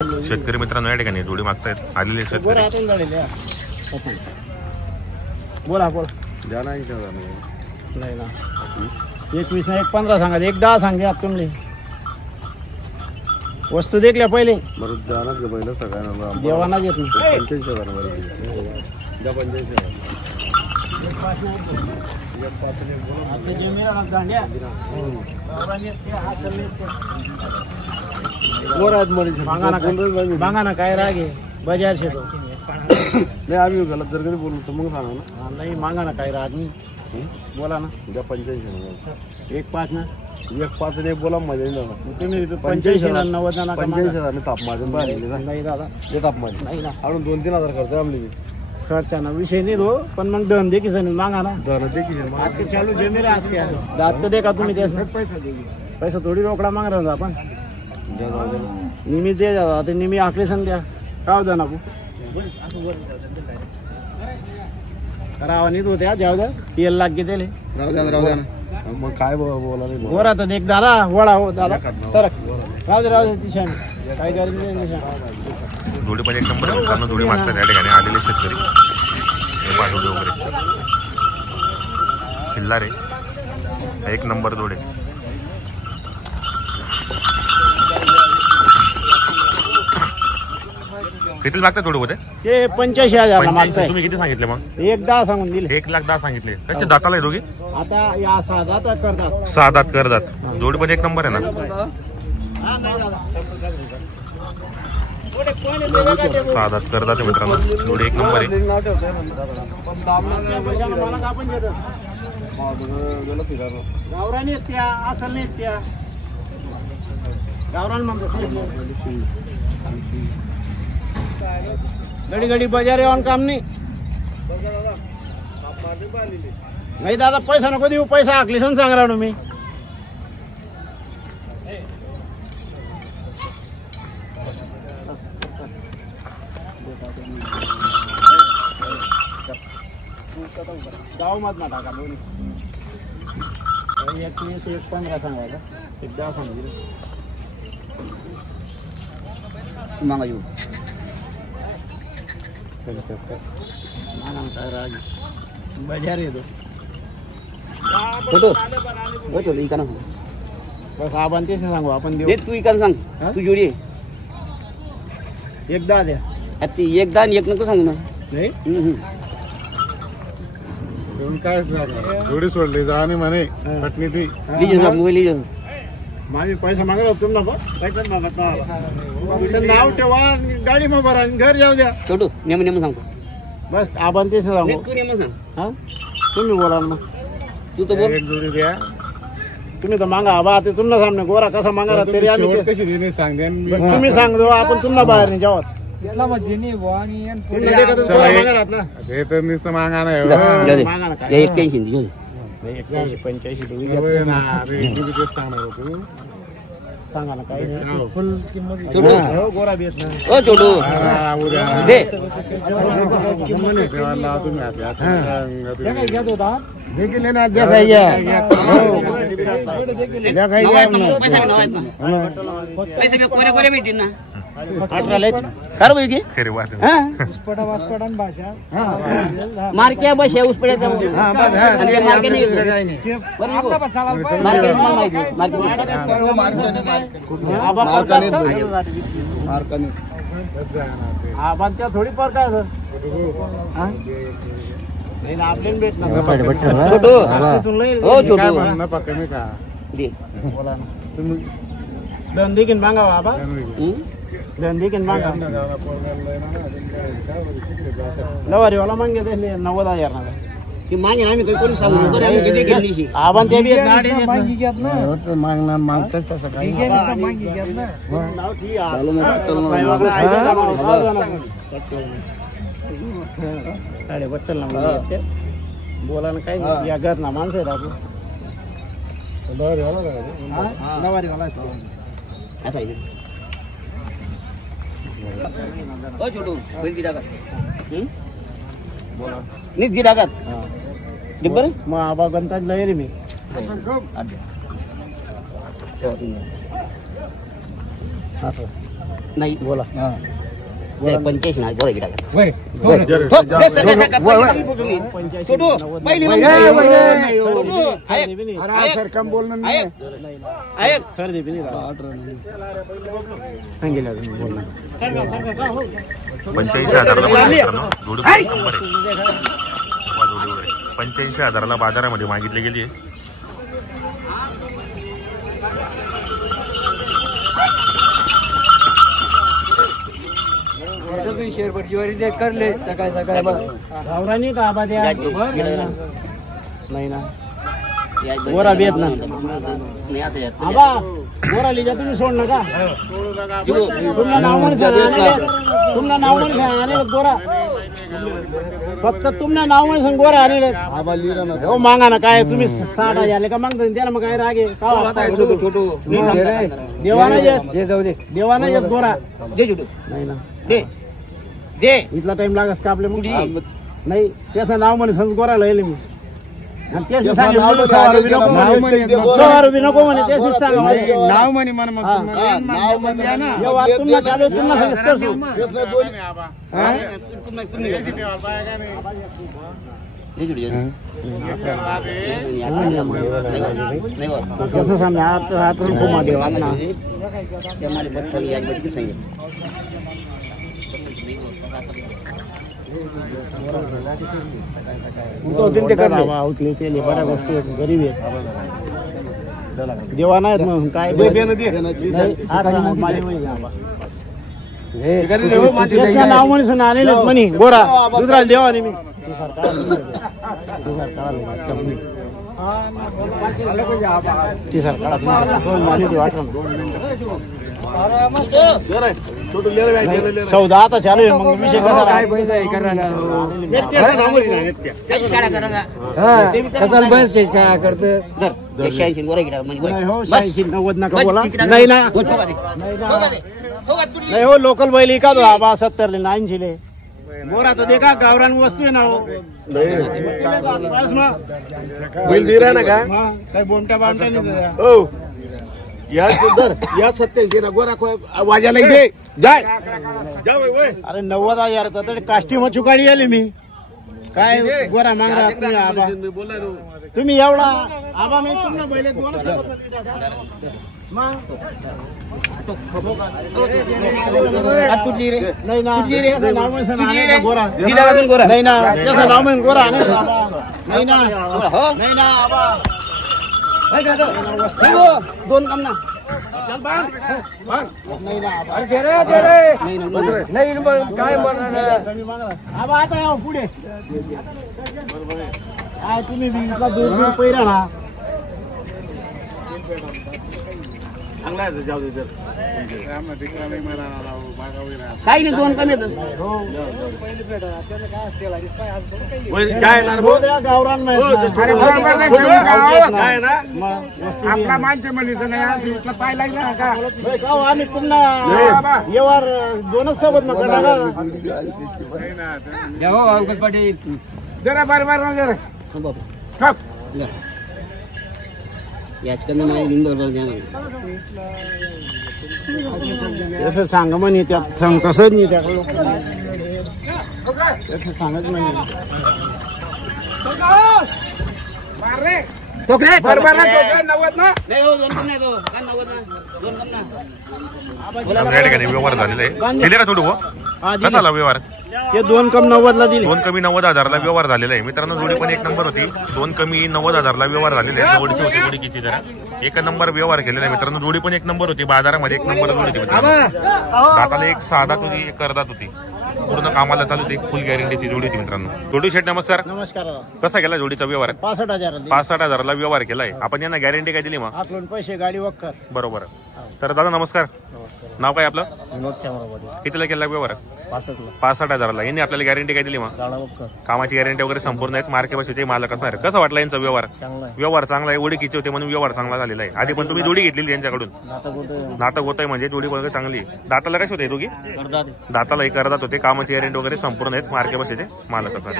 शेतकरी मित्रांनो या ठिकाणी जोडी मागतायत आलेले शेतकरी. बोला बोला द्या नाही नाही ना 21 ना 1.15 सांगा 1.10 सांगा तुम्ही वस्तू देखल्या पहिले बरं जाणार का पहिलं सगळ्यांना देवाना येत नाही 85,000 बरं द्या 85,000 मागा ना काय राग आहे बाजार शेतो नाही आम्ही गलत जर कधी बोलू तर मग सांगा ना. नाही मागा ना काय राग नाही बोला ना द्या 85,000 1.5 ना 1.5 नाही बोला मजा येईल दादा. तुम्ही 85 ना 90 ना 85,000 ताप माझ्या बाहेर नाही दादा ते ताप माझे नाही ना अजून 2-3,000 खर्च आमली मी खर्चाना विषय नाही दो पण मग दहन दे की जण मागा ना दहन दे की आज चालू जमेला आज के दात दे का तुम्ही पैसा थोडी रोकडा माग रहा आपण निमी दे जा ते निमी आखले सण द्या काय द्या ना रावा नीत होत्या जाऊ द्या तेल लाग गे त्याले राहू द्या ना मग काय बोला नाही गोरा तर एक दादा वडा हो दादा सरक राहू दे दिशा काय करायचं दिशा जोडी पण 1 नंबर मित्रांनो जोडी मागतात या ठिकाणी आलेले शेतकरी. पाठवले वगैरे खिल्लारे 1 नंबर जोडे. किती लागतात जोडी होते ते 85,000 85. तुम्ही किती सांगितले मग 1.10 सांगून दिले 1,10,000 सांगितले. कसे दाताला आहे दोघी आता या 6 दात करतात 6 दात करतात. जोडी पण 1 नंबर आहे ना 6 दात करतात मित्रांनो जोडी 1 नंबर आहे. गावरान येत त्या असल नाही त्या गावरान म्हणतो घडी घडी बाजार येऊन काम नाही नाही दादा पैसा नको देऊ पैसा आखली सण सांग राहू मी गाव मत ना टाका दोन्ही 21 1.15 सांगायचं 1.10 सांगितलं मागा येऊ काय राग बाजार येतो फोटो इका ना बस आपण तेच सांगू आपण देऊ तू इका सांग तू जोडी 1.10 द्या ती 1.10 आणि 1 नको सांगू ना नाही काय जोडी सोडली जा आणि म्हणे पटणी ती लिहिजो माझी पैसा मागला तुम्हाला पैसा मागत नाव ठेवा गाडी मग भरा घर जाऊ द्या छोटू नेम सांगतो बस आपण तेच सांगू तू नेम सांग हा तुम्ही बोला ना तू तर बोल एक जोडी द्या तुम्ही तर मागा आबा ते तुम्हाला सामने गोरा कसा मागा तरी आम्ही शेवट कशी देणे सांग द्या मग तुम्ही सांग दो आपण तुम्हाला बाहेर नाही जावत हे तर नुसतं मागा नाही मागा ना काय 81 85 सांगणार होतो सांगा ना काय फुल छोटू गोरा बेत ना ओ छोटू दे काय घेत होता देखील ना पैसे कोरे कोरे भेटतील ना 18 खरं बोल की खरे वाट भाषा मार्क्या बस उस पड्या मार्के नाही आपण त्या थोडी पर काय आपल्याला भेटणार छोटू हो छोटू कमी का दे बोला ना तुम्ही धंदे किन मागा बाबा धंदे किन मागा लवारीवाला मागे 90,000 ना की मागे आम्ही काही कोणी सांगू नको आम्ही किती घेतली आपण ते बी गाडी मागी घेत ना मागणार मागतात तसं काही मागी घेत ना चालू अरे बट्टल ना बोला ना काय या घर ना माणसं आहेत आपण नवारीवाला आता ओ छोटू बैल गिरा का बोला नीट गिरा का देख बरं मग आबा गणतात लय रे मी नाही बोला 85 ना जोर टाका छोटू पहिली सरकम बोलणं खर दे बिनी सांगितलं बोलणं 85,000ला मित्रांनो जोडी नंबर आहे. वा जोडी वगैरे 85,000ला बाजारामध्ये मागितली गेली आहे. करले सकाळी सकाळी गावरानी का आबा द्या नाही ना गोरा बेत ना नाही असं जात आबा गोरा लिजा तुम्ही सोड नका तुम्हाला नाव म्हणून तुम्हाला नाव म्हणून आणि गोरा फक्त तुम्हाला नाव म्हणून गोरा आणि आबा लिहिलं ना हो मागा ना काय तुम्ही 60 झाले का मागता त्याला मग काय रागे छोटू देवाना येत गोरा दे छोटू नाही ना दे दे इथला टाइम लागस का आपल्या मुली नाही त्याचं नाव म्हणे संत गोरा लयले मी आणि त्याचं सांगितलं 100 रुपये नको म्हणे 100 रुपये नको म्हणे त्याचं सांगा म्हणे. नाव म्हणे मला मग नाव म्हणजे ना जेव्हा तुम्हाला चालू आहे, तुम्हाला सांगितलं करतो. दे छोटू नाही बा कसं सांगा आठ रुपये मध्ये वागणार. ते मला बट्टल याद बच्ची सांगितलं उठले केले बऱ्या गोष्टी आहेत, गरीब आहेत देवा नाहीत मग काय नाही, आता माझी वही आहे आबा. त्याचं नाव म्हणून आलेले म्हणी गोरा दुसरा देवाने मी ती सौदा आता चालू आहे मग विषय कसा हो 90 नका बोला नाही ना नाही हो लोकल बैल का तो आबा 70 ले 80 ले गोरा तर देखा गावरान वस्तू आहे ना हो बैल दिरा ना का काही बोमट्या बामट्या नाही हो या दर या 87 ना गोरा वाजायला दे जाय जा अरे 90,000 तर काष्टी मग चुकाडी आली मी काय गोरा मागला तुम्ही आबा तुम्ही एवढा आबा मी तुम्हाला बैल दोनच नाही ना नाव म्हणून गोरा नाही ना त्याचं नाव म्हणून गोरा नाही ना नाही ना आबा दोन कम ना नाही ना नाही काय आबा आता पुढे काय तुम्ही वीसला 2 पैरा ना काही नाही दोन कमी गावरान आपला माणसं म्हणली नाही इथला पाय लागला का आम्ही पुन्हा व्यवहार दोनच सोबत मग अंकुल पाटील जरा बार जरा याच कमी माझी तसं सांग म्हणे त्यात तसंच नाही त्या लोक तसं सांगत म्हणे या ठिकाणी व्यवहार झालेला आहे. दिले का थोडं कसा झाला व्यवहार ते 2 कम 90 ला दिले 2 कमी 90,000ला व्यवहार झालेला आहे. मित्रांनो जोडी पण एक नंबर होती. 2 कमी 90,000ला व्यवहार झालेला आहे. जोडीची होती जोडी किती जरा एक नंबर व्यवहार केलेला आहे. मित्रांनो जोडी पण एक नंबर होती. बाजारामध्ये एक नंबर जोडी होती मित्रांनो. दाताला एक साधात होती एक करदात होती. पूर्ण कामाला चालू होती. फुल गॅरंटीची जोडी होती मित्रांनो. जोडी शेट नमस्कार. नमस्कार कसा केला जोडीचा व्यवहार 65,000 65,000ला व्यवहार केलाय आपण. यांना गॅरंटी काय दिली मग आपलं पैसे गाडी वक्कर बरोबर. तर दादा नमस्कार. नाव काय आपलं विनोद चव्हाण कितीला केला व्यवहार 65,000ला. यांनी आपल्याला गॅरंटी काय दिली मग कामाची गॅरंटी वगैरे संपूर्ण आहेत. मार्के बसचे मालक असणार. कसं वाटलं यांचा व्यवहार व्यवहार चांगला आहे. ओळखीचे होते म्हणून व्यवहार चांगला झालेला आहे. आधी पण तुम्ही जोडी घेतलेली यांच्याकडून नाटक होत आहे म्हणजे जोडी वगैरे चांगली. दाताला कसे होते दोघी दाताला एक करदात होते. कामाची गॅरंटी वगैरे संपूर्ण आहेत. मार्के बसचे मालक असणार.